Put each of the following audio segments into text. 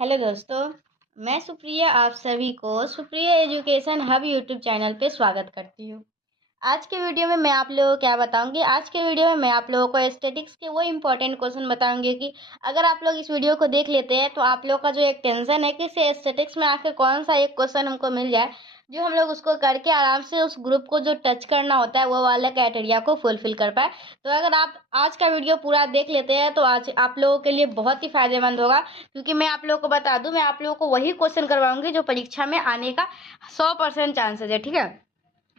Hello दोस्तों, मैं सुप्रिया आप सभी को Supriya education hub YouTube channel पे स्वागत करती हूँ। आज के वीडियो में मैं आप लोगों को क्या बताऊंगी। आज के वीडियो में मैं आप लोगों को स्टैटिक्स के वो इम्पोर्टेंट क्वेश्चन बताऊंगी कि अगर आप लोग इस वीडियो को देख लेते हैं तो आप लोग का जो एक टेंशन है कि स्टैटिक्स में आखिर कौन सा एक क्वेश्चन हमको मिल जाए जो हम लोग उसको करके आराम से उस ग्रुप को जो टच करना होता है वो वाला क्राइटेरिया को फुलफिल कर पाए। तो अगर आप आज का वीडियो पूरा देख लेते हैं तो आज आप लोगों के लिए बहुत ही फायदेमंद होगा, क्योंकि मैं आप लोगों को बता दूं, मैं आप लोगों को वही क्वेश्चन करवाऊंगी जो परीक्षा में आने का 100% चांसेस है। ठीक है,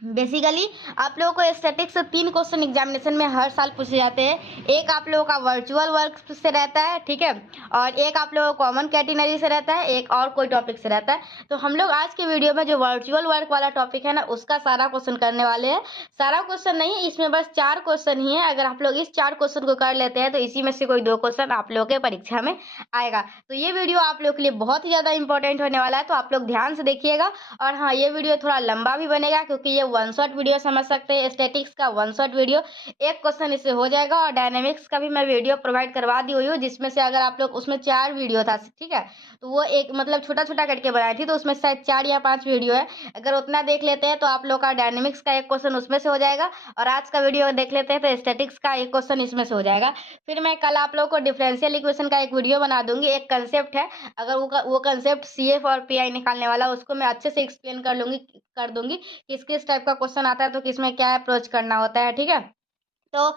बेसिकली आप लोगों को स्टैटिक्स से 3 क्वेश्चन एग्जामिनेशन में हर साल पूछे जाते हैं। एक आप लोगों का वर्चुअल वर्क से रहता है, ठीक है, और एक आप लोगों को कॉमन कैटेगरी से रहता है, एक और कोई टॉपिक से रहता है। तो हम लोग आज के वीडियो में जो वर्चुअल वर्क वाला टॉपिक है ना, उसका सारा क्वेश्चन करने वाले हैं। सारा क्वेश्चन नहीं, इसमें बस 4 क्वेश्चन ही है। अगर आप लोग इस 4 क्वेश्चन को कर लेते हैं तो इसी में से कोई 2 क्वेश्चन आप लोगों के परीक्षा में आएगा। तो ये वीडियो आप लोग के लिए बहुत ही ज़्यादा इंपॉर्टेंट होने वाला है, तो आप लोग ध्यान से देखिएगा। और हाँ, ये वीडियो थोड़ा लंबा भी बनेगा क्योंकि ये वन शॉट वीडियो समझ सकते हैं। स्टैटिक्स का वन शॉट वीडियो, एक क्वेश्चन इससे हो जाएगा। और डायनेमिक्स का भी मैं वीडियो प्रोवाइड करवा दी हुई हूँ, जिसमें से अगर आप लोग, उसमें 4 वीडियो था, ठीक है, तो वो एक मतलब छोटा छोटा करके बनाई थी, तो उसमें शायद 4 या 5 वीडियो है। अगर उतना देख लेते हैं तो आप लोग का डायनेमिक्स का एक क्वेश्चन उसमें से हो जाएगा, और आज का वीडियो देख लेते हैं तो स्टैटिक्स का एक क्वेश्चन इसमें से हो जाएगा। फिर मैं कल आप लोग को डिफरेंशियल इक्वेशन का एक वीडियो बना दूंगी। एक कंसेप्ट है, अगर वो कंसेप्ट सीएफ और पीआई निकालने वाला, उसको मैं अच्छे से एक्सप्लेन कर दूंगी किस किस टाइप का क्वेश्चन आता है, तो किसमें क्या अप्रोच करना होता है। ठीक है, तो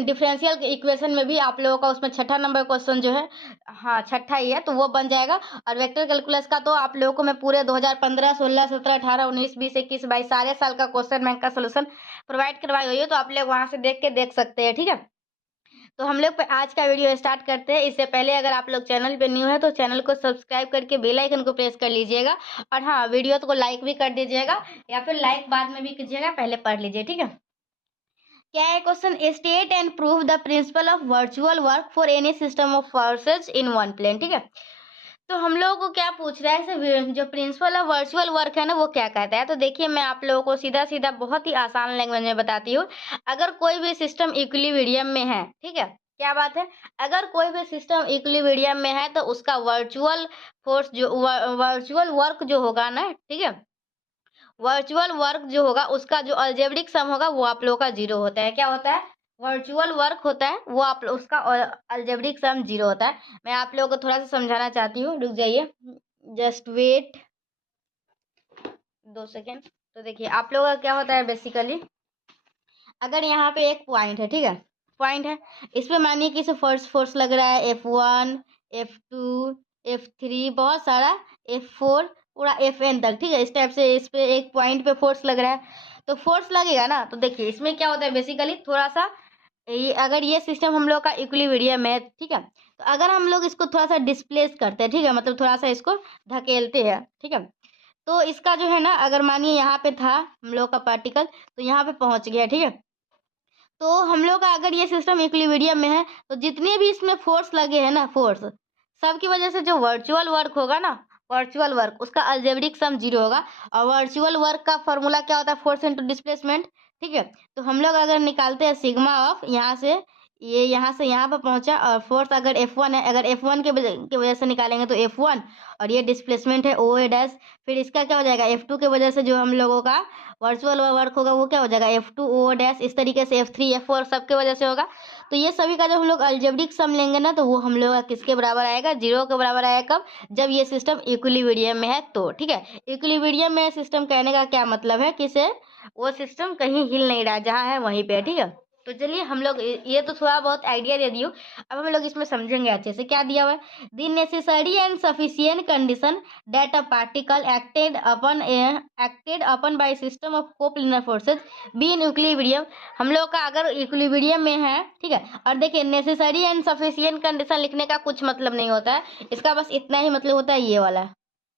डिफरेंशियल इक्वेशन में भी आप लोगों का उसमें छठा नंबर क्वेश्चन जो है, हाँ छठा ही है, तो वो बन जाएगा। और वेक्टर कैलकुलस का तो आप लोगों को मैं पूरे 2015, 16, 17, 18, 19, 20, 21, 22 सारे साल का क्वेश्चन बैंक का सोल्यूशन प्रोवाइड करवाई हुई है, तो आप लोग वहां से देख के देख सकते हैं। ठीक है, तो हम लोग आज का वीडियो स्टार्ट करते हैं। इससे पहले अगर आप लोग चैनल पे न्यू है तो चैनल को सब्सक्राइब करके बेल आइकन को प्रेस कर लीजिएगा। और हाँ, वीडियो को लाइक भी कर दीजिएगा, या फिर लाइक बाद में भी कीजिएगा, पहले पढ़ लीजिए। ठीक है, क्या है question? State and prove the principle of virtual work for any system of forces in one plane. ठीक है, तो हम लोगों को क्या पूछ रहा है, जो प्रिंसिपल ऑफ वर्चुअल वर्क है ना, वो क्या कहता है। तो देखिए, मैं आप लोगों को सीधा सीधा बहुत ही आसान लैंग्वेज में बताती हूँ। अगर कोई भी सिस्टम इक्विलिब्रियम में है, ठीक है, क्या बात है, अगर कोई भी सिस्टम इक्विलिब्रियम में है तो उसका वर्चुअल फोर्स जो वर्चुअल वर्क जो होगा ना, ठीक है, वर्चुअल वर्क जो होगा उसका जो अलजेब्रिक सम होगा वो आप लोगों का 0 होता है। क्या होता है? वर्चुअल वर्क होता है वो, आप उसका अलजेब्रिक सम 0 होता है। मैं आप लोगों को थोड़ा सा समझाना चाहती हूँ, रुक जाइए, जस्ट वेट 2 सेकेंड। तो देखिए, आप लोगों का क्या होता है बेसिकली, अगर यहाँ पे एक पॉइंट है, ठीक है, पॉइंट है, इस पे मानिए कि इसे फर्स्ट फोर्स लग रहा है F1, F2, F3, बहुत सारा, F4, पूरा Fn तक, ठीक है, इस टाइप से इस पे एक पॉइंट पे फोर्स लग रहा है। तो फोर्स लगेगा ना, तो देखिए इसमें क्या होता है बेसिकली, थोड़ा सा अगर ये सिस्टम हम लोग का इक्विलिब्रियम है, ठीक है, तो अगर हम लोग इसको थोड़ा सा डिस्प्लेस करते हैं, ठीक है, मतलब थोड़ा सा इसको धकेलते हैं, ठीक है, तो इसका जो है ना, अगर मानिए यहाँ पे था हम लोग का पार्टिकल, तो यहाँ पे पहुंच गया, ठीक है, तो हम लोग का अगर ये सिस्टम इक्विलिब्रियम में है तो जितने भी इसमें फोर्स लगे हैं ना, फोर्स सबकी वजह से जो वर्चुअल वर्क होगा ना, वर्चुअल वर्क उसका अलजेब्रिक सम 0 होगा। और वर्चुअल वर्क का फॉर्मूला क्या होता है? Force into displacement. ठीक है, तो हम लोग अगर निकालते हैं सिग्मा ऑफ यहाँ से, ये यहाँ से यहाँ पर पहुंचा, और फोर्स अगर F1 है, अगर F1 के वजह से निकालेंगे तो F1, और ये डिस्प्लेसमेंट है OA डैश, फिर इसका क्या हो जाएगा, F2 के वजह से जो हम लोगों का वर्चुअल वर्क होगा वो क्या हो जाएगा, F2 O डैश, इस तरीके से F3 F4 सबके वजह से होगा। तो ये सभी का जब हम लोग अलजेब्रिक सम लेंगे ना, तो वो हम लोग का किसके बराबर आएगा? 0 के बराबर आएगा। कब? जब ये सिस्टम इक्विलिब्रियम में है तो। ठीक है, इक्विलिब्रियम में सिस्टम कहने का क्या मतलब है कि से वो सिस्टम कहीं हिल नहीं रहा, जहाँ है वहीं पे है। ठीक है, तो चलिए हम लोग ये तो थोड़ा बहुत आइडिया दे दियो, अब हम लोग इसमें समझेंगे अच्छे से। क्या दिया हुआ है? The necessary and sufficient condition that a particle acted upon by system of coplanar forces be in equilibrium. हम लोग का अगर इक्विलिब्रियम में है, ठीक है, और देखिए नेसेसरी एंड सफिशिएंट कंडीशन लिखने का कुछ मतलब नहीं होता है, इसका बस इतना ही मतलब होता है, ये वाला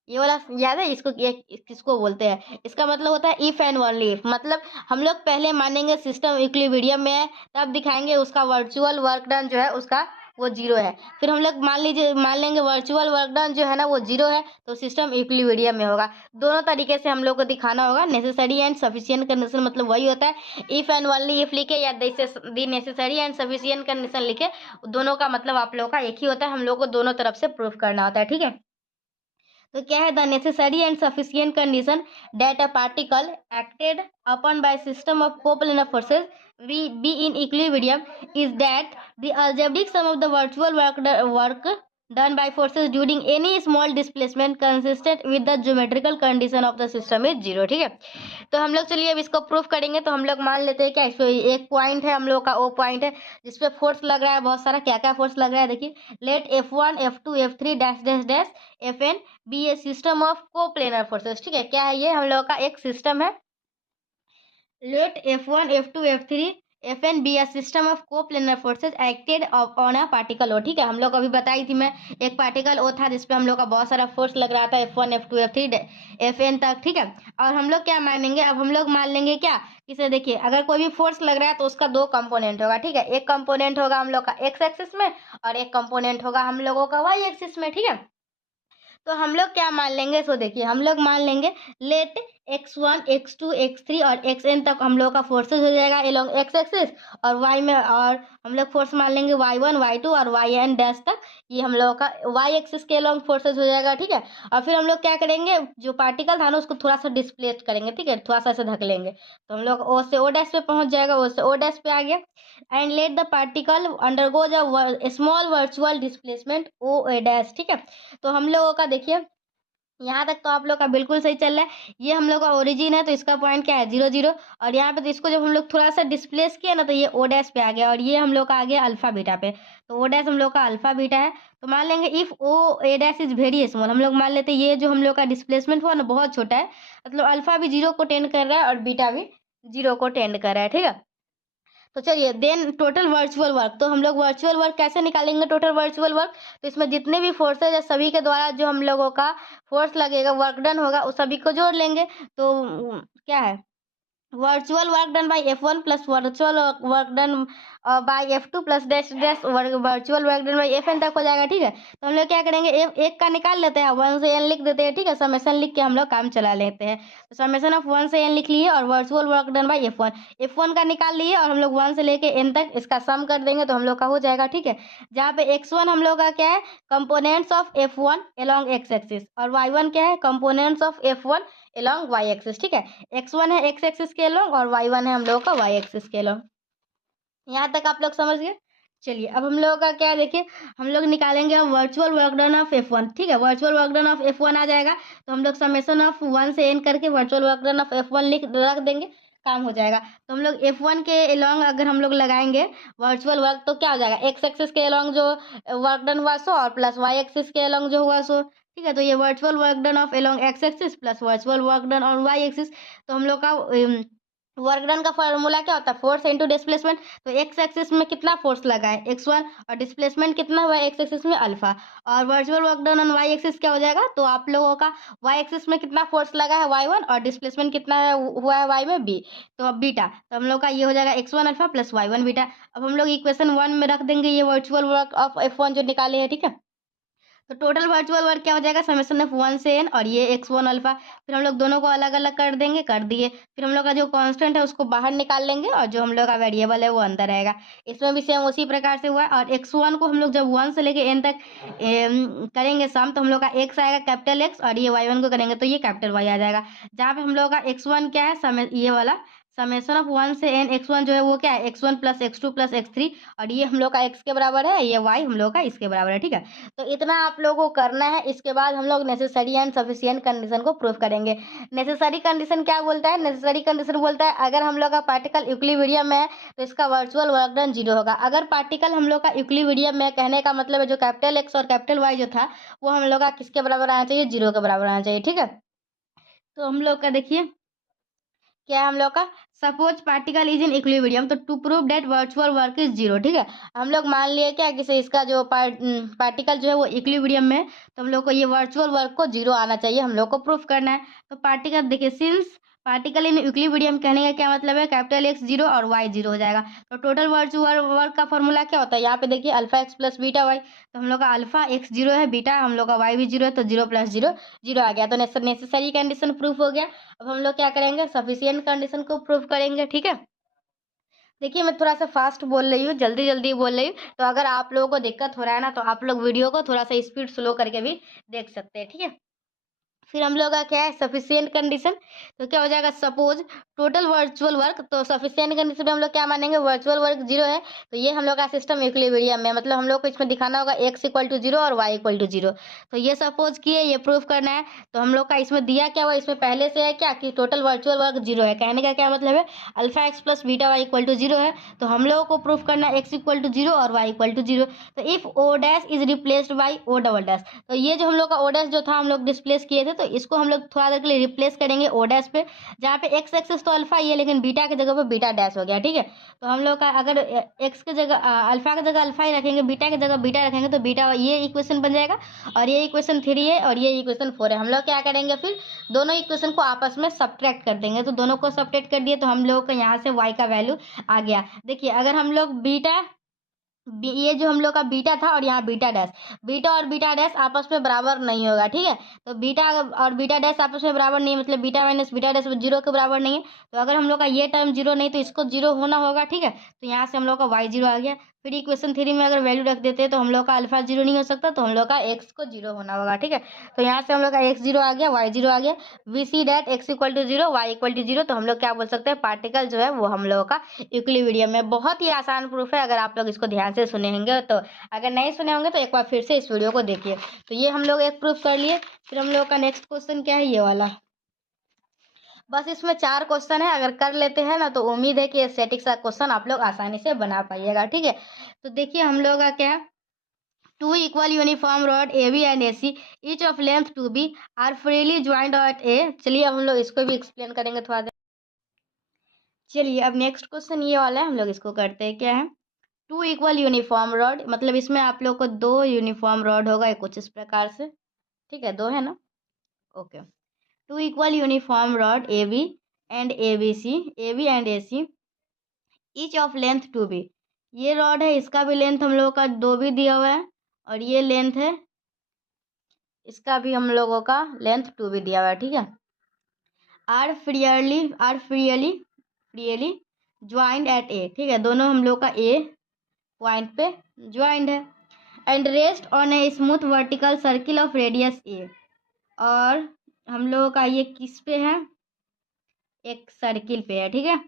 याद है इसको, ये किसको बोलते हैं? इसका मतलब होता है इफ एंड ओनली इफ। मतलब हम लोग पहले मानेंगे सिस्टम इक्विलिब्रियम में है, तब दिखाएंगे उसका वर्चुअल वर्क डन जो है उसका वो 0 है। फिर हम लोग मान लेंगे वर्चुअल वर्क डन जो है ना वो 0 है, तो सिस्टम इक्विलिब्रियम में होगा। दोनों तरीके से हम लोग को दिखाना होगा। नेसेसरी एंड सफिशिएंट कंडीशन मतलब वही होता है, इफ एंड ओनली इफ लिखे या दी नेसेसरी एंड सफिशिएंट कंडीशन लिखे, दोनों का मतलब आप लोगों का एक ही होता है। हम लोग को दोनों तरफ से प्रूफ करना होता है। ठीक है, तो क्या है, the necessary and sufficient condition that a particle acted upon by system of coplanar forces be in equilibrium is that the algebraic sum of the virtual work done by forces during any small displacement consistent with the geometrical condition of the system is zero। ठीक है, तो हम लोग चलिए अब इसको proof करेंगे। तो हम लोग मान लेते हैं क्या, इस पे एक पॉइंट है हम लोग का, वो पॉइंट है जिसपे फोर्स लग रहा है बहुत सारा। क्या क्या फोर्स लग रहा है देखिए, let F1 F2 F3 dash dash dash Fn be a system of coplanar forces. ठीक है, क्या है ये, हम लोग का एक सिस्टम है। Let F1 F2 F3 Fn be a system of coplanar forces acted on a particle O. ठीक है, हम लोग अभी बताई थी मैं, एक पार्टिकल ओ था जिसपे हम लोग का बहुत सारा फोर्स लग रहा था, F1 F2 F3 Fn तक। ठीक है, और हम लोग क्या मानेंगे, अब हम लोग मान लेंगे क्या, इसे देखिए, अगर कोई भी फोर्स लग रहा है तो उसका दो कंपोनेंट होगा। ठीक है, एक कंपोनेंट होगा हम लोग का एक्स एक्सिस में और एक कंपोनेंट होगा हम लोगों का वाई एक्सिस में। ठीक है, तो हम लोग क्या मान लेंगे, सो देखिए हम लोग मान लेंगे लेट x1 x2 x3 और xn तक हम लोग का फोर्सेज हो जाएगा एलोंग एक्स एक्सिस, और y में, और हम लोग फोर्स मान लेंगे y1 y2 और yn डैश तक, ये हम लोग का y एक्सिस के एलोंग फोर्सेज हो जाएगा। ठीक है, और फिर हम लोग क्या करेंगे, जो पार्टिकल था ना उसको थोड़ा सा डिस्प्लेस करेंगे। ठीक है, थोड़ा सा ऐसे धक लेंगे तो हम लोग ओ से ओ डैश पे पहुंच जाएगा, ओ से ओ डैश पे आ गया। And let the particle undergoes a small virtual displacement O A dash. ठीक है, तो हम लोगों का देखिए यहाँ तक तो आप लोग का बिल्कुल सही चल रहा है। ये हम लोग का ओरिजिन है तो इसका पॉइंट क्या है, 0 0। और यहाँ पे तो इसको जब हम लोग थोड़ा सा डिस्प्लेस किया ना तो ये ओ डैश पे आ गया, और ये हम लोग का आ गया अल्फा बीटा पे। तो ओ डैश हम लोग का अल्फा बीटा है। तो मान लेंगे if O A dash is very small, हम लोग मान लेते हैं ये जो हम लोग का डिस्प्लेसमेंट हुआ ना बहुत छोटा है, मतलब अल्फा भी 0 को टेंड कर रहा है और बीटा भी 0 को टेंड कर रहा है। ठीक है, तो चलिए देन टोटल वर्चुअल वर्क, तो हम लोग वर्चुअल वर्क कैसे निकालेंगे, टोटल वर्चुअल वर्क, तो इसमें जितने भी फोर्सेज है सभी के द्वारा जो हम लोगों का फोर्स लगेगा, वर्क डन होगा, उस सभी को जोड़ लेंगे। तो क्या है, virtual work done bye F1 plus virtual work done bye F2 plus dash dash virtual work done bye Fn तक हो जाएगा। ठीक है, तो हम लोग क्या करेंगे, एक का निकाल लेते हैं, 1 से n लिख देते हैं। ठीक है, समेसन लिख के हम लोग काम चला लेते हैं। तो समेसन ऑफ 1 से n लिख लिए और virtual work done bye F1 का निकाल लिए, और हम लोग 1 से लेके n तक इसका सम कर देंगे तो हम लोग का हो जाएगा। ठीक है, जहाँ पे x1 हम लोग का क्या है, components of F1 along x axis, और y1 क्या है, components of F1 along y axis. ठीक है, x1 है x एक्सिस के अलोंग और y1 है हम लोग का y एक्सिस के अलोंग। यहाँ तक आप लोग समझ गए। चलिए अब हम लोगों का क्या है, देखिए हम लोग निकालेंगे अब virtual work done of F1। ठीक है, virtual work done of F1 आ जाएगा, तो हम लोग समेसन ऑफ 1 से n करके virtual work done of F1 लिख रख देंगे, काम हो जाएगा। तो हम लोग F1 के अलोंग अगर हम लोग लगाएंगे वर्चुअल वर्क तो क्या हो जाएगा, एक्स एक्सिस के अलोंग जो वर्क डन हुआ सो, और प्लस वाई एक्सिस के अलोंग जो हुआ सो। ठीक है, तो ये virtual work done of along x axis plus virtual work done on y axis. तो हम लोग का वर्क डन का फॉर्मूला क्या होता है, फोर्स इनटू डिस्प्लेसमेंट। तो एक्स एक्सिस में कितना फोर्स लगा है, x1, और डिस्प्लेसमेंट कितना हुआ है एक्स एक्सिस में अल्फा, और virtual work done on y axis क्या हो जाएगा, तो आप लोगों का वाई एक्सिस में कितना फोर्स लगा है y1, और डिस्प्लेसमेंट कितना हुआ है y में b, तो अब बीटा, तो हम लोग का ये हो जाएगा x1 alpha plus y1 beta. अब हम लोग इक्वेशन 1 में रख देंगे ये वर्चुअल वर्क ऑफ F1 जो निकाले हैं। ठीक है, तो टोटल वर्चुअल वर्क क्या हो जाएगा, समेशन ऑफ 1 से n और ये x1 अल्फा, फिर हम लोग दोनों को अलग अलग कर देंगे, कर दिए। फिर हम लोग का जो कांस्टेंट है उसको बाहर निकाल लेंगे और जो हम लोग का वेरिएबल है वो अंदर रहेगा। इसमें भी सेम उसी प्रकार से हुआ है, और x1 को हम लोग जब 1 से लेके n तक करेंगे सम, तो हम लोग का x आएगा कैपिटल x, और ये y1 को करेंगे तो ये कैपिटल y आ जाएगा। जहाँ पे हम लोग का x1 क्या है, समय ये वाला समेशन ऑफ 1 से n x1 जो है वो क्या है, x1 plus x2 plus x3, और ये हम लोग का x के बराबर है, ये y हम लोग का इसके बराबर है। ठीक है, तो इतना आप लोगों को करना है। इसके बाद हम लोग नेसेसरी एंड सफिशिएंट कंडीशन को प्रूव करेंगे। नेसेसरी कंडीशन क्या बोलता है, नेसेसरी कंडीशन बोलता है अगर हम लोग का पार्टिकल इक्विलिब्रियम में है तो इसका वर्चुअल वर्क डन 0 होगा। अगर पार्टिकल हम लोग का इक्विलिब्रियम में, कहने का मतलब है जो कैपिटल एक्स और कैपिटल वाई जो था वो हम लोग का किसके बराबर आना चाहिए, 0 के बराबर आना चाहिए। ठीक है, तो हम लोग का देखिए क्या है, हम लोग का suppose particle is in equilibrium, तो to prove that virtual work is 0। ठीक है, हम लोग मान लिए क्या कि इसका जो पार्टिकल जो है वो इक्विलिब्रियम में है, तो हम लोग को ये वर्चुअल वर्क को 0 आना चाहिए, हम लोग को प्रूफ करना है। तो पार्टिकल देखिए, सिंस पार्टिकल इन इक्विलिब्रियम कहने का क्या मतलब है, कैपिटल एक्स 0 और वाई 0 हो जाएगा। तो टोटल वर्चुअल वर्क का फॉर्मूला क्या होता है, यहाँ पे देखिए alpha x plus beta y, तो हम लोग का अल्फा एक्स 0 है, बीटा हम लोग का वाई भी 0 है, तो 0 प्लस 0 0 आ गया। तो नेसेसरी कंडीशन प्रूफ हो गया। अब हम लोग क्या करेंगे, सफिशिएंट कंडीशन को प्रूव करेंगे। ठीक है, देखिए मैं थोड़ा सा फास्ट बोल रही हूँ, जल्दी जल्दी बोल रही हूँ, तो अगर आप लोगों को दिक्कत हो रहा है ना तो आप लोग वीडियो को थोड़ा सा स्पीड स्लो करके भी देख सकते हैं। ठीक है, फिर हम लोग का क्या है सफिशिएंट कंडीशन। तो क्या हो जाएगा सपोज टोटल वर्चुअल वर्क, तो सफिशिएंट कंडीशन में हम लोग क्या मानेंगे वर्चुअल वर्क 0 है, तो ये हम लोग का सिस्टम इक्विलिब्रियम में, मतलब हम लोग को इसमें दिखाना होगा x इक्वल टू 0 और y इक्वल टू 0। तो ये सपोज किए, ये प्रूफ करना है। तो हम लोग का इसमें दिया क्या हुआ, इसमें पहले से है क्या कि टोटल वर्चुअल वर्क 0 है। कहने का क्या मतलब है alpha x plus beta y equal to 0 है। तो हम लोगों को प्रूफ करना है x इक्वल टू 0 और y इक्वल टू 0। तो if O dash is replaced by O double dash, तो ये जो हम लोग का ओ डैश जो था हम लोग डिस्प्लेस किए थे, तो इसको हम लोग थोड़ा देर के लिए रिप्लेस करेंगे ओ डैश पे, जहाँ पे एक्स एक्सेस तो अल्फा ही है लेकिन बीटा की जगह पे बीटा डैश हो गया। ठीक है, तो हम लोग का अगर एक्स की जगह अल्फा की जगह अल्फा ही रखेंगे, बीटा की जगह बीटा रखेंगे, तो बीटा ये इक्वेशन बन जाएगा, और ये इक्वेशन 3 है और ये इक्वेशन 4 है। हम लोग क्या करेंगे फिर दोनों इक्वेशन को आपस में सब्ट्रैक्ट कर देंगे। तो दोनों को सब्ट्रैक्ट कर दिए तो हम लोग को यहाँ से y का वैल्यू आ गया। देखिए अगर हम लोग बीटा ये जो हम लोग का बीटा था और यहाँ बीटा और बीटा डैश आपस में बराबर नहीं होगा। ठीक है, तो बीटा और बीटा डैश आपस में बराबर नहीं है, मतलब बीटा माइनस बीटा डैश 0 के बराबर नहीं है। तो अगर हम लोग का ये टर्म 0 नहीं तो इसको 0 होना होगा। ठीक है, तो यहाँ से हम लोग का y 0 आ गया। फिर इक्वेशन 3 में अगर वैल्यू रख देते हैं तो हम लोग का अल्फा 0 नहीं हो सकता, तो हम लोग का x को 0 होना होगा। ठीक है, तो यहाँ से हम लोग का x 0 आ गया, y 0 आ गया। We see that x equal to 0 y equal to 0। तो हम लोग क्या बोल सकते हैं पार्टिकल जो है वो हम लोगों का इक्विलिब्रियम में। बहुत ही आसान प्रूफ है, अगर आप लोग इसको ध्यान से सुने होंगे तो। अगर नहीं सुने होंगे तो एक बार फिर से इस वीडियो को देखिए। तो ये हम लोग एक प्रूफ कर लिए। फिर हम लोग का नेक्स्ट क्वेश्चन क्या है, ये वाला। बस इसमें 4 क्वेश्चन है, अगर कर लेते हैं ना तो उम्मीद है कि स्टैटिक्स का क्वेश्चन आप लोग आसानी से बना पाइएगा। ठीक है, तो देखिए हम लोग का क्या है, two equal uniform rod A B and A C each of length two B are freely joint at A. चलिए हम लोग इसको भी एक्सप्लेन करेंगे थोड़ा देर। चलिए अब नेक्स्ट क्वेश्चन ये वाला है, हम लोग इसको करते हैं। क्या है टू इक्वल यूनिफॉर्म रॉड, मतलब इसमें आप लोग को 2 यूनिफॉर्म रॉड होगा कुछ इस प्रकार से। ठीक है, 2 है ना, okay. Two equal uniform rod A B and A C each of length two B. ये रॉड है, इसका भी लेंथ हम लोगों का 2 भी दिया हुआ है, और ये लेंथ है, इसका भी हम लोगों का लेंथ 2 भी दिया हुआ है। ठीक है, are freely joint at A. ठीक है, दोनों हम लोग का ए पॉइंट पे ज्वाइंट है, and rest on a smooth vertical circle of radius A. और हम लोगों का ये किस पे है, एक सर्किल पे है। ठीक है,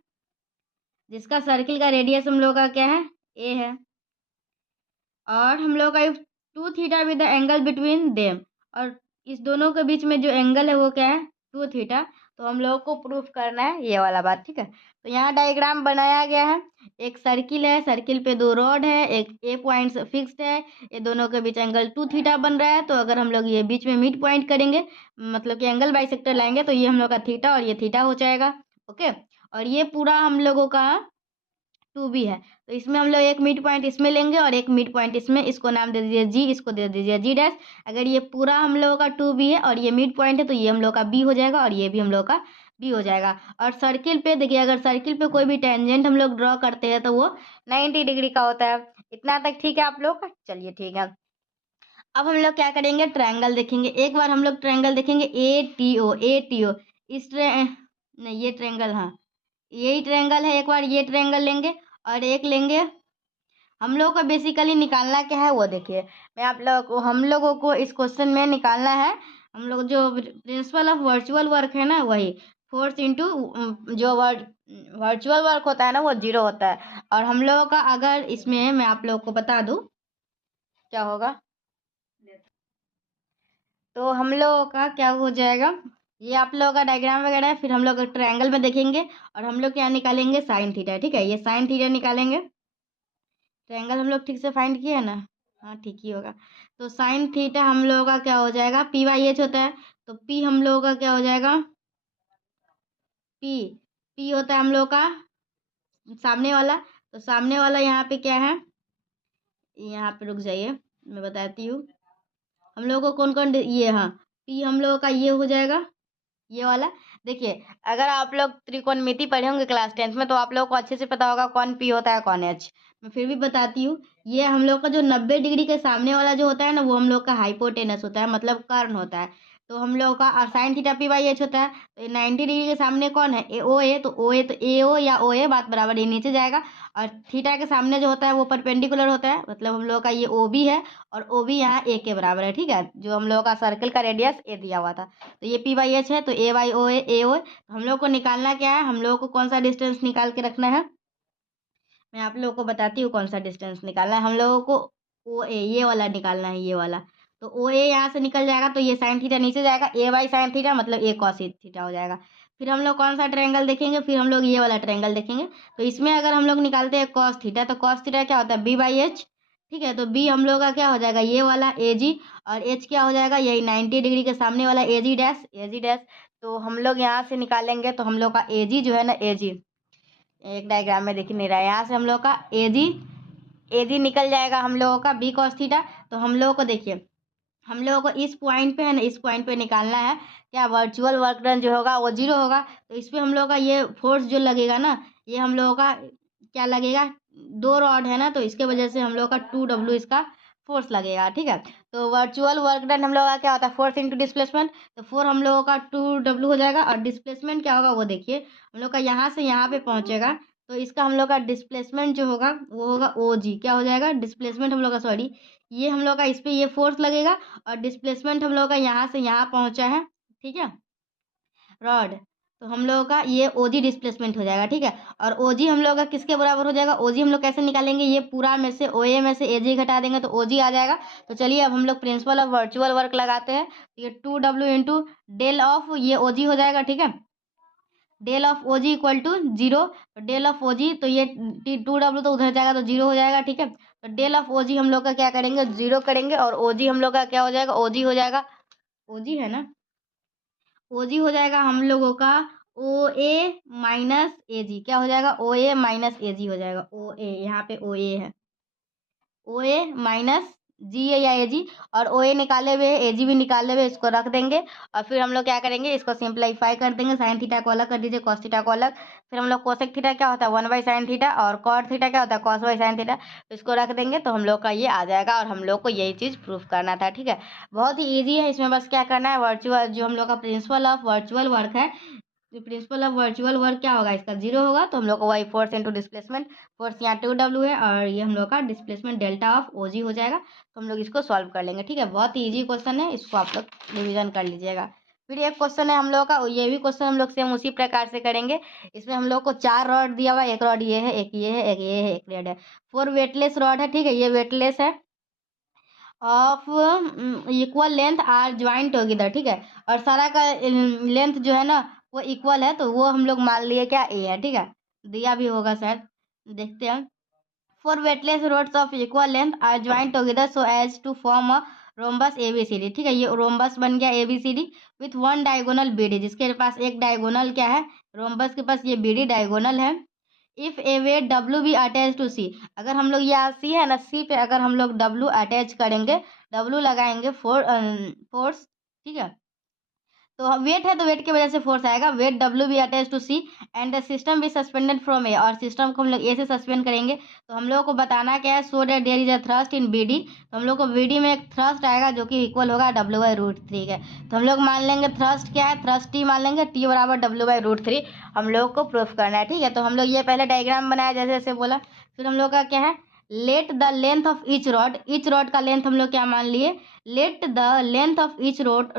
जिसका सर्किल का रेडियस हम लोग का क्या है ए है, और हम लोग का two theta with the angle between them, और इस दोनों के बीच में जो एंगल है वो क्या है 2 थीटा। तो हम लोग को प्रूफ करना है ये वाला बात। ठीक है, तो यहाँ डायग्राम बनाया गया है, एक सर्किल है, सर्किल पे 2 रॉड है, एक ए पॉइंट फिक्स्ड है, ये दोनों के बीच एंगल 2 थीटा बन रहा है। तो अगर हम लोग ये बीच में मिड पॉइंट करेंगे, मतलब कि एंगल बाइसेक्टर लाएंगे, तो ये हम लोग का थीटा और ये थीटा हो जाएगा। ओके, और ये पूरा हम लोगों का 2 भी है, तो इसमें हम लोग एक मिड पॉइंट इसमें लेंगे और एक मिड पॉइंट इसमें, इसको नाम दे दीजिए जी, इसको दे दीजिए जी डैश। अगर ये पूरा हम लोगों का 2 भी है और ये मिड पॉइंट है तो ये हम लोग का बी हो जाएगा, और ये भी हम लोग का बी हो जाएगा। और सर्किल पे देखिए, अगर सर्किल पे कोई भी टेंजेंट हम लोग ड्रॉ करते हैं तो वो 90 डिग्री का होता है। इतना तक ठीक है आप लोग का, चलिए ठीक है। अब हम लोग क्या करेंगे ट्रायंगल देखेंगे, एक बार हम लोग ट्रायंगल देखेंगे ए टी ओ। इस नहीं, ये ट्रायंगल, हाँ यही ट्रायंगल है। एक बार ये ट्रायंगल लेंगे और एक लेंगे, हम लोग को बेसिकली निकालना क्या है वो देखिए। मैं आप लोग को, हम लोगों को इस क्वेश्चन में निकालना है, हम लोग जो प्रिंसिपल ऑफ वर्चुअल वर्क है ना, वही फोर्स इंटू जो वर्चुअल वर्क होता है ना वो 0 होता है। और हम लोगों का अगर इसमें मैं आप लोग को बता दूं क्या होगा, तो हम लोगों का क्या हो जाएगा, ये आप लोगों का डायग्राम वगैरह है। फिर हम लोग ट्रायंगल में देखेंगे और हम लोग क्या निकालेंगे साइन थीटा। ठीक है, ये साइन थीटा निकालेंगे। ट्रायंगल हम लोग ठीक से फाइंड किए है ना, हाँ ठीक ही होगा। तो साइन थीटा हम लोगों का क्या हो जाएगा, पी वाई एच होता है, तो पी हम लोगों का क्या हो जाएगा, पी पी होता है हम लोग का सामने वाला। तो सामने वाला यहाँ पे क्या है, यहाँ पे रुक जाइए मैं बताती हूँ। हम लोगों को कौन कौन ये, हाँ पी हम लोगों का ये हो जाएगा, ये वाला। देखिए अगर आप लोग त्रिकोणमिति पढ़े होंगे क्लास 10th में तो आप लोगों को अच्छे से पता होगा कौन पी होता है कौन एच। मैं फिर भी बताती हूँ, ये हम लोग का जो 90 डिग्री के सामने वाला जो होता है ना वो हम लोग का हाइपोटेनस होता है, मतलब कर्ण होता है। तो हम लोगों का sine theta P by H होता है। तो ये 90 डिग्री के सामने कौन है, ए ओ ए, तो ओ ए, तो ए ओ या ओ ए बात बराबर, ये नीचे जाएगा। और थीटा के सामने जो होता है वो परपेंडिकुलर होता है, मतलब हम लोगों का ये ओ बी है और ओ बी यहाँ ए के बराबर है, ठीक है, जो हम लोगों का सर्कल का रेडियस ए दिया हुआ था। तो ये पी बाई एच है, तो ए बाई ओ ए ओ, तो हम लोग को निकालना क्या है, हम लोगों को कौन सा डिस्टेंस निकाल के रखना है, मैं आप लोगों को बताती हूँ कौन सा डिस्टेंस निकालना है। हम लोगों को ओ ए ये वाला निकालना है, ये वाला। तो ओ ए यहाँ से निकल जाएगा, तो ये साइन थीटा नीचे जाएगा, ए बाई साइन थीटा मतलब ए कॉस थीटा हो जाएगा। फिर हम लोग कौन सा ट्रायंगल देखेंगे, फिर हम लोग ये वाला ट्रायंगल देखेंगे। तो इसमें अगर हम लोग निकालते हैं कॉस थीटा, तो कॉस थीटा क्या होता है, बी बाई एच, ठीक है। तो बी हम लोग का क्या हो जाएगा, ये वाला ए जी, और एच क्या हो जाएगा, यही 90 डिग्री के सामने वाला ए जी डैश, ए जी डैश। तो हम लोग यहाँ से निकालेंगे, तो हम लोग का ए जी जो है ना, ए जी एक डायग्राम में दिख नहीं रहा है, यहाँ से हम लोग का ए जी निकल जाएगा हम लोगों का बी कॉस थीटा। तो हम लोगों को देखिए, हम लोगों को इस पॉइंट पे है ना, इस पॉइंट पे निकालना है क्या, वर्चुअल वर्क डन जो होगा वो 0 होगा। तो इस पे हम लोगों का ये फोर्स जो लगेगा ना, ये हम लोगों का क्या लगेगा, 2 रॉड है ना, तो इसके वजह से हम लोग का 2W इसका फोर्स लगेगा, ठीक है। तो वर्चुअल वर्क डन हम लोग का क्या होता है, फोर्स इंटू डिस्प्लेसमेंट। तो 4 हम लोगों का 2W हो जाएगा, और डिस्प्लेसमेंट क्या होगा वो देखिए, हम लोग का यहाँ से यहाँ पे पहुँचेगा, तो इसका हम लोग का डिस्प्लेसमेंट जो होगा वो होगा ओ जी, क्या हो जाएगा डिस्प्लेसमेंट हम लोग का, सॉरी, ये हम लोग का इस पे ये फोर्स लगेगा, और डिस्प्लेसमेंट हम लोग का यहाँ से यहाँ पहुँचा है, ठीक है, रॉड। तो हम लोगों का ये ओजी डिस्प्लेसमेंट हो जाएगा, ठीक है। और ओजी हम लोग का किसके बराबर हो जाएगा, ओजी हम लोग कैसे निकालेंगे, ये पूरा में से ओए में से एजी घटा देंगे तो ओजी आ जाएगा। तो चलिए अब हम लोग प्रिंसिपल ऑफ वर्चुअल वर्क लगाते हैं। तो ये 2W इंटू डेल ऑफ ये ओजी हो जाएगा, ठीक है, del of OG equal to 0। Del of OG, तो ये 2W तो उधर जाएगा तो 0 हो जाएगा, ठीक है। तो डेल ऑफ ओजी हम लोग का क्या करेंगे, 0 करेंगे, और ओजी हम लोग का क्या हो जाएगा, ओजी हो जाएगा, ओजी है ना, ओजी हो जाएगा हम लोगों का ओ ए माइनस ए जी, क्या हो जाएगा, ओ ए माइनस ए जी हो जाएगा, ओ ए यहाँ पे ओ ए है, ओ ए माइनस जी है या ए जी, और ओ ए निकाले हुए ए जी भी निकाले हुए, इसको रख देंगे। और फिर हम लोग क्या करेंगे, इसको सिंप्लीफाई कर देंगे, साइन थीटा को अलग कर दीजिए, कॉस थीटा को अलग। फिर हम लोग कोसेक थीटा क्या होता है 1 बाई साइन थीटा, और कॉट थीटा क्या होता है कॉस बाई साइन थीटा, तो इसको रख देंगे, तो हम लोग का ये आ जाएगा। और हम लोग को यही चीज़ प्रूफ करना था, ठीक है, बहुत ही ईजी है। इसमें बस क्या करना है, वर्चुअल जो हम लोग का प्रिंसिपल ऑफ वर्चुअल वर्क है, जो प्रिंसिपल ऑफ वर्चुअल वर्क क्या होगा, इसका 0 होगा, तो हम लोग को वही फोर्स इंटू डिस्प्लेसमेंट, फोर्स यहाँ 2W है, और ये हम लोग का डिस्प्लेसमेंट डेल्टा ऑफ ओजी हो जाएगा। तो हम लोग इसको सॉल्व कर लेंगे, ठीक है, बहुत ही ईजी क्वेश्चन है, इसको आप लोग रिविजन कर लीजिएगा। फिर एक क्वेश्चन है हम लोग का, ये भी क्वेश्चन हम लोग सेम उसी प्रकार से करेंगे। इसमें हम लोग को 4 रॉड दिया हुआ है, एक रॉड ये है, एक ये है, एक ये है, एक रेड है, 4 वेटलेस रॉड है, ठीक है, ये वेटलेस है, of equal length are joint together, ठीक है, और सारा का लेंथ जो है ना वो इक्वल है, तो वो हम लोग मान लिए क्या ए है, ठीक है, दिया भी होगा शायद, देखते हैं। Four weightless rods of equal length are joint together so as to form a rhombus ABCD, ठीक है, ये रोम्बस बन गया ABCD with one diagonal BD, जिसके पास एक डायगोनल क्या है, रोम्बस के पास ये बीडी डायगोनल है। If a weight W be attach to C, अगर हम लोग यहाँ सी है ना, सी पे अगर हम लोग डब्ल्यू अटैच करेंगे, डब्ल्यू लगाएंगे फोर्स, ठीक है, तो वेट है तो वेट की वजह से फोर्स आएगा, weight W be attach to C and the system be suspended from A, और सिस्टम को हम लोग ए से सस्पेंड करेंगे। तो हम लोग को बताना क्या है, so that there is a thrust in B D, तो हम लोग को बी डी में एक थ्रस्ट आएगा जो कि इक्वल होगा W/√3 के। तो हम लोग मान लेंगे थ्रस्ट क्या है, थ्रस्ट टी मान लेंगे, टी बराबर W/√3 हम लोग को प्रूफ करना है, ठीक है। तो हम लोग ये पहले डायग्राम बनाया जैसे जैसे बोला। फिर हम लोग का क्या है, let the length of each rod का लेंथ हम लोग क्या मान लिए, let the length of each rod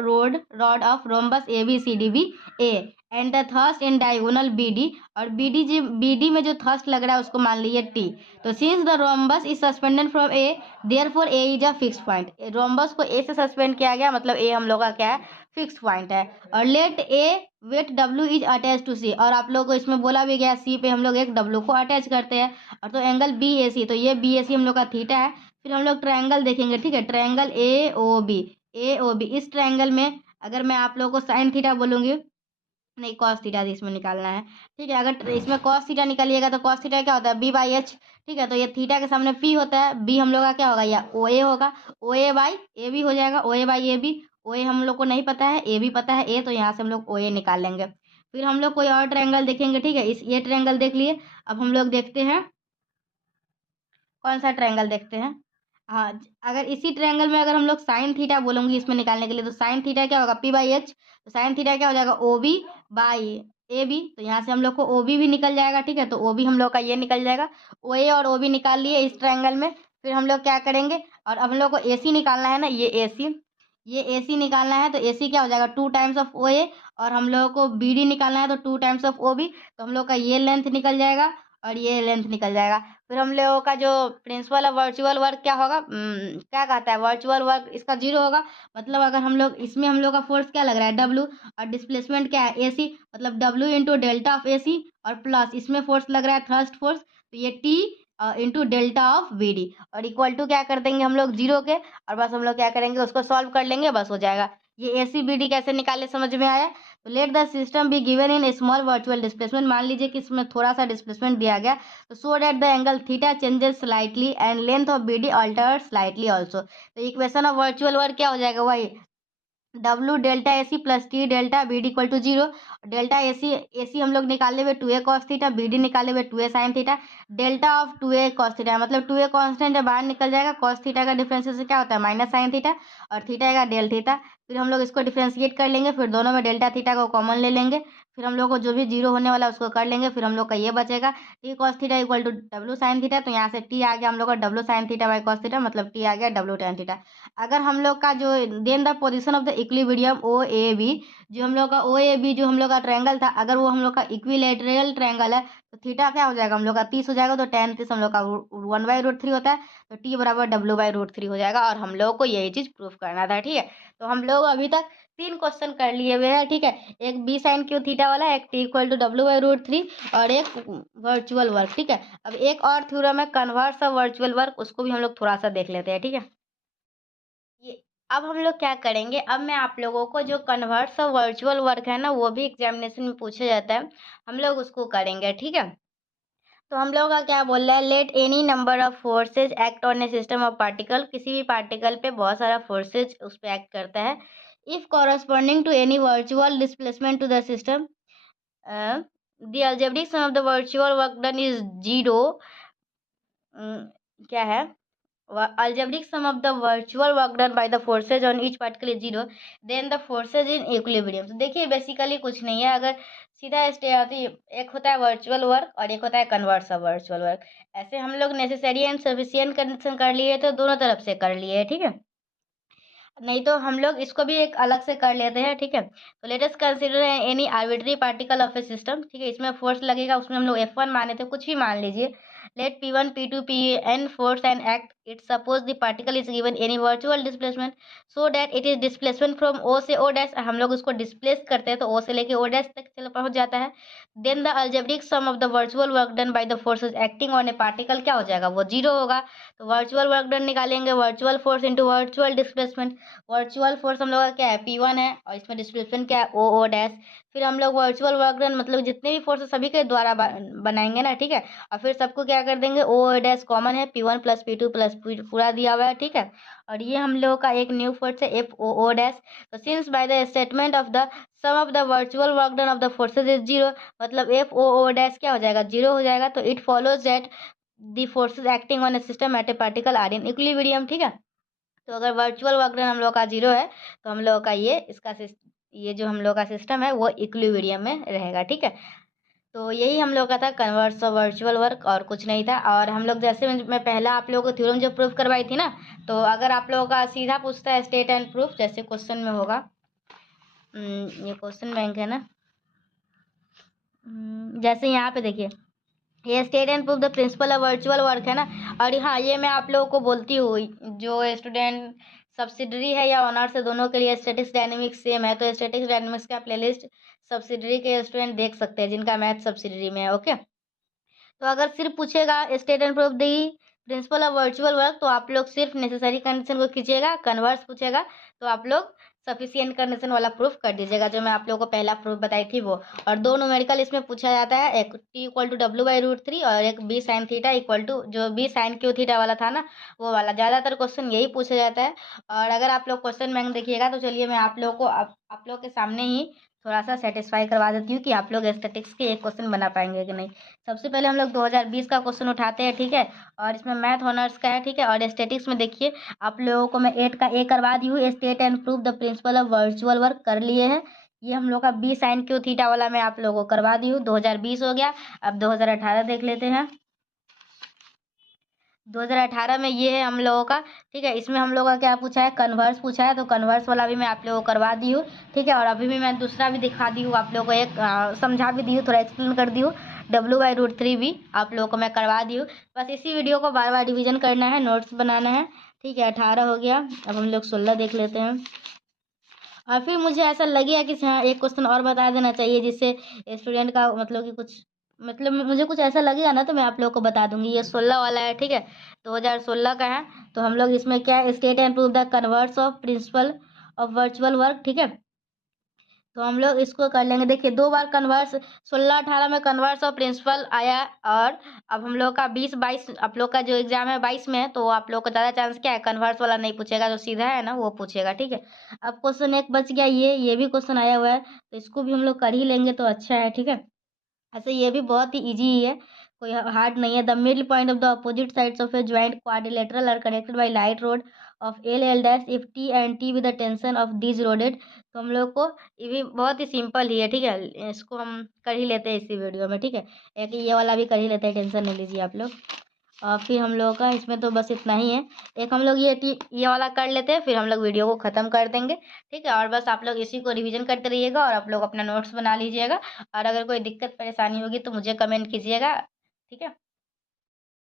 of rhombus ABCD be A and the thrust in diagonal BD, और BD में जो thrust लग रहा है उसको मान लीजिए T। तो since the rhombus is suspended from A therefore A is a fixed point, rhombus को A से सस्पेंड किया गया, मतलब A हम लोग का क्या है, फिक्स पॉइंट है। और let A weight W is attach to C, और आप लोग को इसमें बोला भी गया C पे हम लोग एक W को अटैच करते हैं, और तो एंगल BAC, तो ये BAC हम लोग का थीटा है। फिर हम लोग ट्रायंगल देखेंगे, ठीक है, ट्रायंगल ए ओ बी, इस ट्रायंगल में अगर मैं आप लोगों को साइन थीटा बोलूँगी, नहीं कॉस थीटा इसमें निकालना है, ठीक है, अगर इसमें कॉस थीटा निकालिएगा तो कॉस थीटा क्या होता है B/H, ठीक है, तो ये थीटा के सामने पी होता है, बी हम लोग का क्या होगा, या ओ ए होगा, ओ ए बाई ए बी हो जाएगा, ओ ए बाई ए बी, ओ ए हम लोग को नहीं पता है, ए भी पता है ए, तो यहाँ से हम लोग ओ ए निकाल लेंगे। फिर हम लोग कोई और ट्रायंगल देखेंगे, ठीक है, इस ये ट्रायंगल देख लिए। अब हम लोग देखते हैं कौन सा ट्रायंगल देखते हैं, हाँ, अगर इसी ट्रायंगल में अगर हम लोग साइन थीटा बोलूँगी इसमें निकालने के लिए, तो साइन थीटा क्या होगा, p/h। तो साइन थीटा क्या हो जाएगा, OB बाई AB। तो यहाँ से हम लोग को OB भी निकल जाएगा, ठीक है। तो OB हम लोग का ये निकल जाएगा। OA और OB निकाल लिए इस ट्रायंगल में। फिर हम लोग क्या करेंगे, और अब हम लोग को AC निकालना है ना, ये AC निकालना है। तो AC क्या हो जाएगा, 2 टाइम्स ऑफ OA। और हम लोगों को BD निकालना है, तो 2 टाइम्स ऑफ OB। तो हम लोग का ये लेंथ निकल जाएगा और ये लेंथ निकल जाएगा। फिर हम लोगों का जो प्रिंसिपल ऑफ वर्चुअल वर्क क्या होगा, क्या कहता है, वर्चुअल वर्क इसका 0 होगा। मतलब अगर हम लोग इसमें हम लोग का फोर्स क्या लग रहा है, W। और डिस्प्लेसमेंट क्या है, AC। मतलब W into delta of AC। और प्लस इसमें फोर्स लग रहा है थ्रस्ट फोर्स, तो ये T into delta of BD। और इक्वल टू क्या कर देंगे हम लोग 0 के। और बस हम लोग क्या करेंगे, उसको सॉल्व कर लेंगे, बस हो जाएगा। ये AC BD कैसे निकाले समझ में आया। तो let the system be given in small virtual displacement. मान लीजिए कि इसमें थोड़ा सा डिस्प्लेसमेंट दिया गया, तो so that the angle theta changes slightly and length of BD alter slightly also. तो इक्वेशन ऑफ वर्चुअल वर्क क्या हो जाएगा, वही W delta AC plus T delta BD equal to 0। Delta AC हम लोग निकाले हुए 2A कॉस थीटा, BD निकाले हुए 2A sine theta. Delta of 2A cos theta मतलब 2A कॉन्स्टेंट है, बाहर निकल जाएगा। कॉस थीटा का डिफरेंशियल से क्या होता है, माइनस साइन थीटा। और थीटा का डेल थीटा। फिर हम लोग इसको डिफ्रेंशिएट कर लेंगे, फिर दोनों में डेल्टा थीटा को कॉमन ले लेंगे। फिर हम लोग को जो भी 0 होने वाला है उसको कर लेंगे। फिर हम लोग का ये बचेगा T cos theta equal to W sine theta. तो यहाँ से T आ गया हम लोग का W sine theta by cos theta, मतलब T आ गया W tan थीटा। अगर हम लोग का जो then the position of the equilibrium OAB, जो हम लोग का OAB जो हम लोग का ट्रायंगल था, अगर वो हम लोग का इक्विलैटरल ट्रायंगल है, तो थीटा क्या हो जाएगा हम लोग का 30 हो जाएगा। तो tan 30 हम लोग का 1/√3 होता है। तो T बराबर W/√3 हो जाएगा। और हम लोग को यही चीज़ प्रूफ करना था, ठीक है। तो हम लोग अभी तक 3 क्वेश्चन कर लिए हुए हैं, ठीक है। एक B साइन क्यू थीटा वाला, एक T इक्वल टू W/√3 और एक वर्चुअल वर्क, ठीक है। अब एक और थ्योरम है कन्वर्स ऑफ वर्चुअल वर्क, उसको भी हम लोग थोड़ा सा देख लेते हैं, ठीक है। ये अब हम लोग क्या करेंगे, अब मैं आप लोगों को जो कन्वर्स ऑफ वर्चुअल वर्क है ना, वो भी एग्जामिनेशन में पूछा जाता है, हम लोग उसको करेंगे, ठीक है। तो हम लोग का क्या बोल रहा है, let any number of forces act on a system of particle. किसी भी पार्टिकल पे बहुत सारा फोर्सेज उस पर एक्ट करता है। If corresponding to any virtual displacement to the system, the algebraic sum of the virtual work done is 0। क्या है, algebraic sum of the virtual work done by the forces on each particle is 0, then the forces in equilibrium। तो देखिए basically कुछ नहीं है, अगर सीधा stay आती, एक होता है वर्चुअल वर्क और एक होता है कन्वर्स ऑफ वर्चुअल वर्क। ऐसे हम लोग नेसेसरी एंड सफिशिएंट कंडीशन कर लिए, तो दोनों तरफ से कर लिए, ठीक है। नहीं तो हम लोग इसको भी एक अलग से कर लेते हैं, ठीक है। तो let us consider any arbitrary particle of A system, ठीक है। इसमें फोर्स लगेगा, उसमें हम लोग F1 माने थे, कुछ भी मान लीजिए। Let P1 P2 Pn force and act it, suppose the particle is given any virtual displacement so that it is displacement from O से O डैश। हम लोग उसको डिस्प्लेस करते हैं, तो O से लेके O डैश तक चल पहुंच जाता है। Then the algebraic sum of the virtual work done by the forces acting on a particle क्या हो जाएगा, वो 0 होगा। तो वर्चुअल वर्क डन निकालेंगे, virtual force into virtual displacement. Virtual force हम लोग का क्या है, P1 है, और इसमें डिस्प्लेसमेंट क्या है, O डैश। फिर हम लोग वर्चुअल वर्क डन मतलब जितने भी फोर्स सभी के द्वारा बनाएंगे ना, ठीक है। और फिर सबको क्या कर देंगे, O डैश कॉमन है, P1 प्लस P2 प्लस पूरा दिया हुआ है, ठीक है। और ये हम लोग का एक न्यू फोर्स है FO डैश। तो since by the statement of the sum of the virtual work done of the forces is 0, मतलब FO डैश क्या हो जाएगा, 0 हो जाएगा। तो it follows that the forces acting on a system at a particle are in equilibrium, ठीक है। तो अगर वर्चुअल वर्क डन हम लोग का 0 है, तो हम लोग का ये जो हम लोग का सिस्टम है वो इक्विलिब्रियम में रहेगा, ठीक है। तो यही हम लोग का था कन्वर्स ऑफ वर्चुअल वर्क, और कुछ नहीं था। और हम लोग जैसे मैं पहला आप लोगों को थ्योरम जो प्रूफ करवाई थी ना, तो अगर आप लोगों का सीधा पूछता है स्टेट एंड प्रूफ, जैसे क्वेश्चन में होगा, ये क्वेश्चन बैंक है ना, जैसे यहाँ पे देखिए, ये state and proof the principle of virtual work है ना। और हाँ, ये मैं आप लोगों को बोलती हूँ, जो स्टूडेंट सब्सिडरी है या ऑनर्स है, दोनों के लिए स्टैटिक्स डायनेमिक्स सेम है। तो स्टैटिक्स डायनेमिक्स का प्लेलिस्ट सब्सिडरी के स्टूडेंट देख सकते हैं जिनका मैथ सब्सिडरी में है, ओके। तो अगर सिर्फ पूछेगा state and proof the principal of virtual work, तो आप लोग सिर्फ नेसेसरी कंडीशन को खींचिएगा। कन्वर्स पूछेगा तो आप लोग सफिशिएंट कंडीशन वाला प्रूफ कर दीजिएगा, जो मैं आप लोगों को पहला प्रूफ बताई थी वो। और दो न्यूमेरिकल इसमें पूछा जाता है, एक T इक्वल टू W/√3 और एक B sine theta equal to, जो B साइन क्यू थीटा वाला था ना, वो वाला। ज़्यादातर क्वेश्चन यही पूछा जाता है। और अगर आप लोग क्वेश्चन बैंक देखिएगा, तो चलिए मैं आप लोग को आप लोग के सामने ही थोड़ा सा सेटिस्फाई करवा देती हूँ कि आप लोग स्टैटिक्स के एक क्वेश्चन बना पाएंगे कि नहीं। सबसे पहले हम लोग 2020 का क्वेश्चन उठाते हैं, ठीक है। और इसमें मैथ ऑनर्स का है, ठीक है। और स्टैटिक्स में देखिए आप लोगों को मैं 8 का ए करवा दी हूँ। State and prove the principle of virtual work कर लिए हैं। ये हम लोग का बी साइन क्यू थीटा वाला मैं आप लोगों को करवा दी हूँ। 2020 हो गया। अब 2018 देख लेते हैं। 2018 में ये है हम लोगों का, ठीक है। इसमें हम लोगों का क्या पूछा है, कन्वर्स पूछा है। तो कन्वर्स वाला भी मैं आप लोगों को करवा दी हूँ, ठीक है। और अभी भी मैं दूसरा भी दिखा दी हूँ आप लोगों को, एक समझा भी दी हूँ, थोड़ा एक्सप्लेन कर दी हूँ। W/√3 भी आप लोगों को मैं करवा दी हूँ। बस इसी वीडियो को बार बार रिविजन करना है, नोट्स बनाना है, ठीक है। 18 हो गया। अब हम लोग 16 देख लेते हैं। और फिर मुझे ऐसा लगेगा कि हाँ एक क्वेश्चन और बता देना चाहिए, जिससे स्टूडेंट का मतलब कि कुछ मतलब मुझे कुछ ऐसा लगेगा ना, तो मैं आप लोग को बता दूंगी। ये 16 वाला है, ठीक है। 2016 का है। तो हम लोग इसमें क्या है, state and prove the converse of principal of virtual work, ठीक है। तो हम लोग इसको कर लेंगे। देखिए 2 बार कन्वर्स 16-18 में कन्वर्स और प्रिंसिपल आया। और अब हम लोग का 20-22 आप लोग का जो एग्जाम है 22 में है, तो आप लोग को ज़्यादा चांस क्या है, कन्वर्स वाला नहीं पूछेगा, जो सीधा है ना वो पूछेगा, ठीक है। अब क्वेश्चन एक बच गया, ये भी क्वेश्चन आया हुआ है, तो इसको भी हम लोग कर ही लेंगे तो अच्छा है, ठीक है। ऐसे ये भी बहुत ही इजी ही है, कोई हार्ड नहीं है। The middle point of the opposite sides of a joint quadrilateral are connected by light rod of L dash if T and T with the tension of this rodded. तो हम लोग को ये भी बहुत ही सिंपल ही है, ठीक है। इसको हम कर ही लेते हैं इसी वीडियो में, ठीक है। एक ये वाला भी कर ही लेते हैं, टेंशन नहीं लीजिए आप लोग। और फिर हम लोगों का इसमें तो बस इतना ही है। एक हम लोग ये वाला कर लेते हैं, फिर हम लोग वीडियो को ख़त्म कर देंगे, ठीक है। और बस आप लोग इसी को रिवीजन करते रहिएगा और आप लोग अपना नोट्स बना लीजिएगा। और अगर कोई दिक्कत परेशानी होगी तो मुझे कमेंट कीजिएगा, ठीक है।